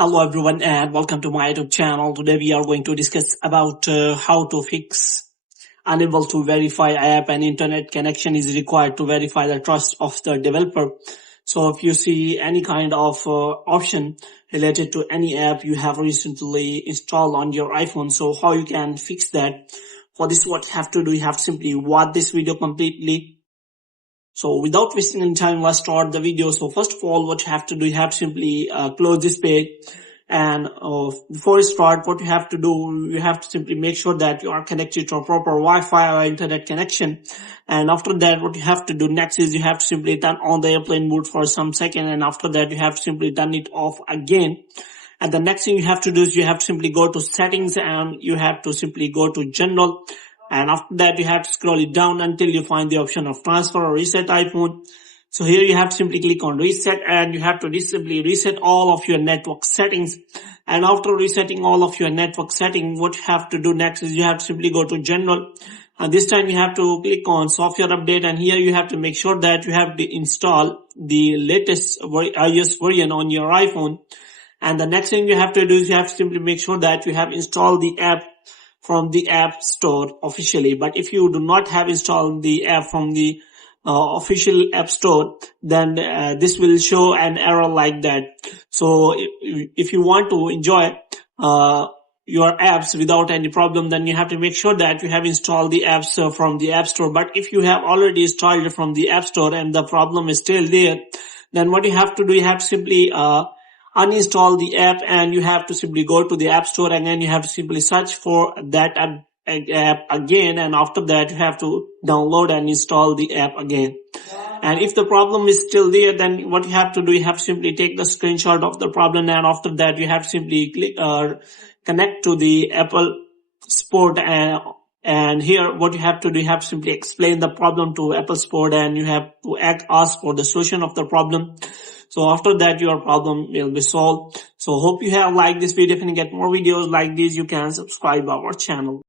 Hello everyone and welcome to my YouTube channel. Today we are going to discuss about how to fix unable to verify app and internet connection is required to verify the trust of the developer. So if you see any kind of option related to any app you have recently installed on your iPhone, so how you can fix that. For this, what you have to do, you have to simply watch this video completely. So without wasting any time, let's start the video. So first of all, what you have to do, you have to simply close this page. And before you start, what you have to do, you have to simply make sure that you are connected to a proper Wi-Fi or internet connection. And after that, what you have to do next is you have to simply turn on the airplane mode for some second. And after that, you have to simply turn it off again. And the next thing you have to do is you have to simply go to settings and you have to simply go to general. And after that, you have to scroll it down until you find the option of transfer or reset iPhone. So here you have to simply click on reset and you have to simply reset all of your network settings. And after resetting all of your network settings, what you have to do next is you have to simply go to general. And this time you have to click on software update, and here you have to make sure that you have to install the latest iOS version on your iPhone. And the next thing you have to do is you have to simply make sure that you have installed the app from the App Store officially. But if you do not have installed the app from the official App Store, then this will show an error like that. So if you want to enjoy your apps without any problem, then you have to make sure that you have installed the apps from the App Store. But if you have already installed it from the App Store and the problem is still there, then what you have to do, you have to simply uninstall the app and you have to simply go to the App Store, and then you have to simply search for that app again, and after that you have to download and install the app again. And if the problem is still there, then what you have to do, you have to simply take the screenshot of the problem, and after that you have to simply click connect to the Apple support, and here what you have to do, you have to simply explain the problem to Apple support and you have to ask for the solution of the problem. So after that, your problem will be solved. So hope you have liked this video. If you get more videos like this, you can subscribe our channel.